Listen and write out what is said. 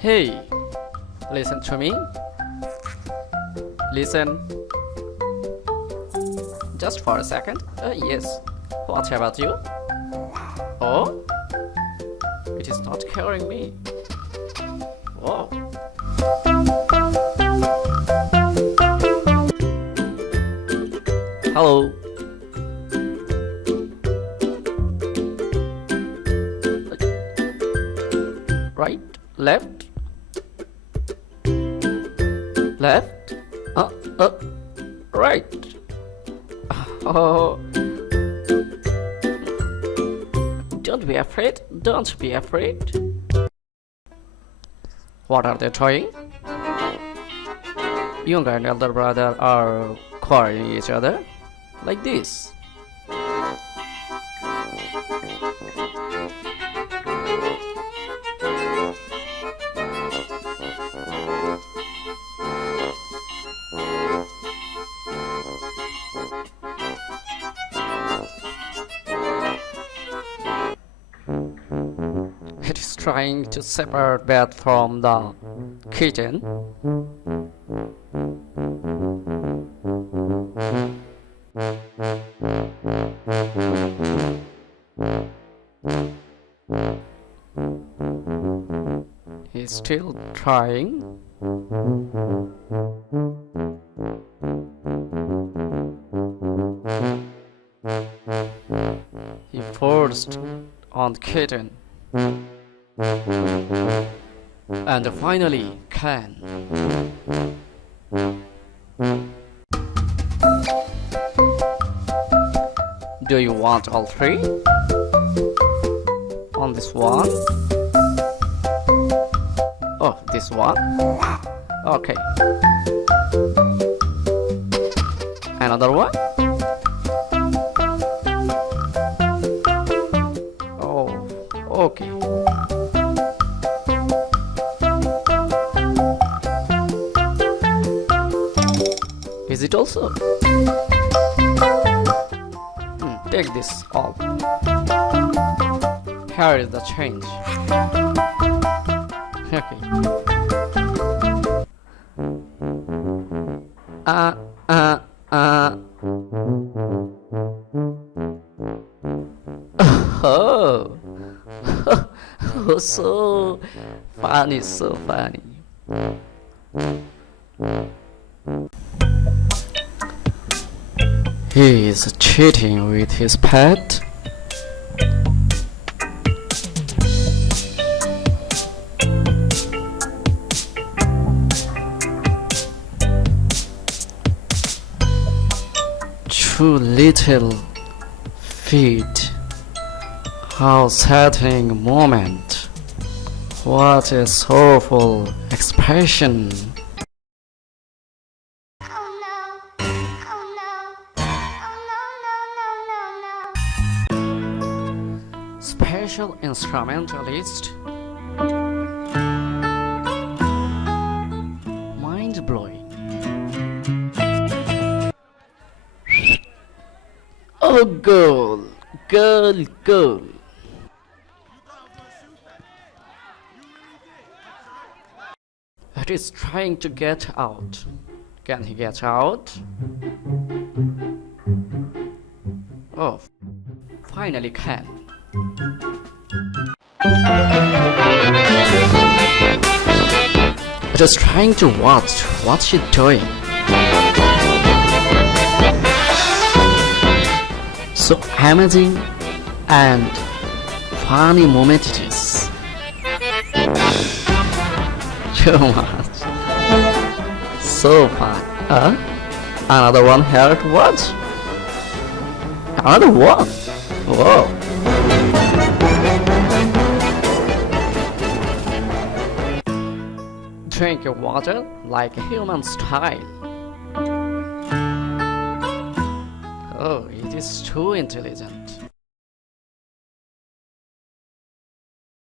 Hey, listen to me. Listen. Just for a second. Yes. What about you? Oh? It is not hearing me. Whoa. Hello. Right, left, left, right. Oh, don't be afraid, don't be afraid. What are they trying? Younger and elder brother are quarreling each other like this. It is trying to separate bat from the kitten. He's still trying. He forced on the kitten. And finally can. Do you want all three? On this one? Oh, this one? Okay. Another one? Oh, okay. Is it also? Take this all. Here is the change. Okay. Oh. Oh, so funny, so funny. He is cheating with his pet. Two little feet. How saddening moment. What a sorrowful expression. Special instrumentalist. Mind blowing. Oh, goal, goal, goal. It is trying to get out. Can he get out? Oh, finally can. It is trying to watch what she's doing. So amazing and funny moment it is. Too much. So fun. Another one here to watch. Another one. Whoa. Drink your water like a human style. Oh, it is too intelligent.